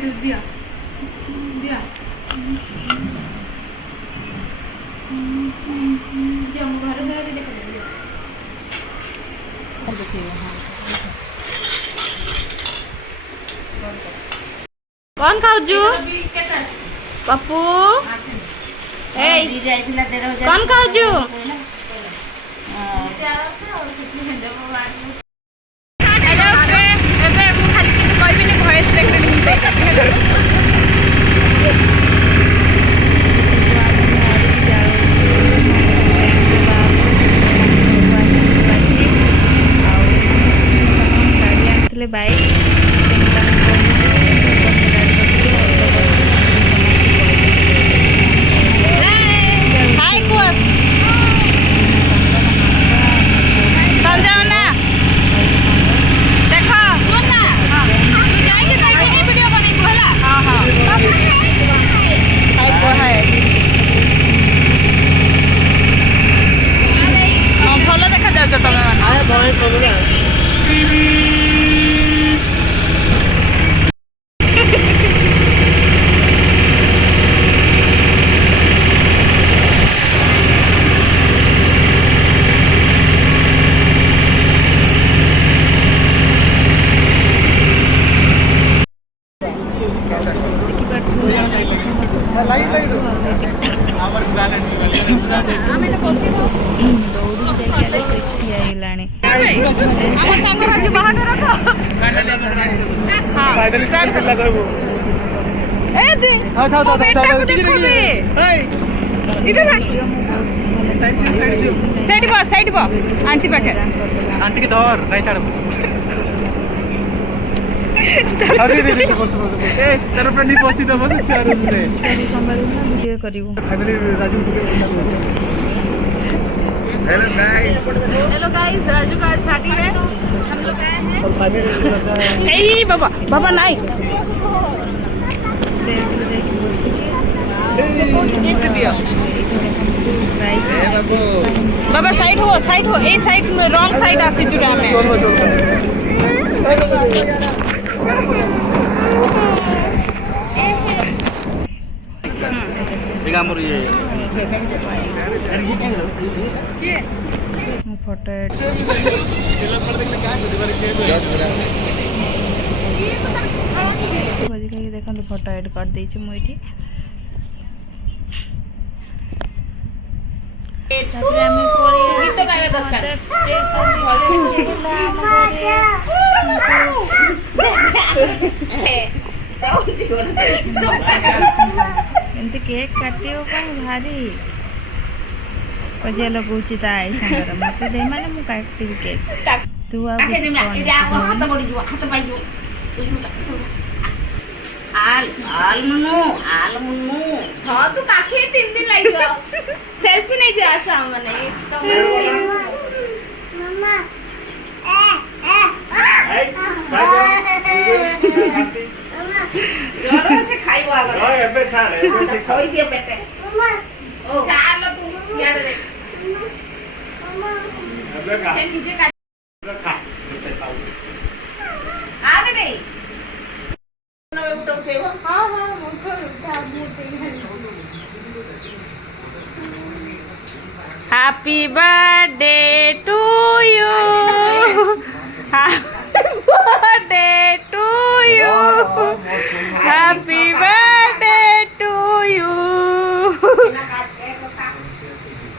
दिया दिया जम घर में भी देखो कौन खाऊजु पप्पू ए कौन खाऊजु बाइक भल देखा जाऊच तुम आंटी पाखे आंटी की धर नहीं छाड़ तेरे पे नहीं पसी तो बस चार रुपए वीडियो करिवो finally Raju hello guys Raju का आज शादी है हम लोग आए हैं और फाइनली ए बाबा बाबा नहीं गिफ्ट दिया बाबा साइड हो ए साइड रॉन्ग साइड आसी जुड़ा में फोटो देखो फोटो एड कर देछि मुइठी तापरे आमे कोली गीत गावे दरकार एंते केक काटियो का भारी पजे लगौछि ता आई संगर मते दे माने मु काटि केक तू आ हाथ बड़ी जो हाथ पाई जो आल मुन्नू हां तू काखे 3 दिन लाई जा सेल्फी नहीं जा आसा माने मम्मा जोर से खाइबो आगर ओए एबे छाड़ एबे से खोई दियो बेटे मम्मा ओ छाड़ लो तू याद रे मम्मा एबे का से नीचे का खा आ रे नहीं नवे उठो थे वो हां हां मुझको उठा मूर्ति happy birthday to you happy birthday to you happy birthday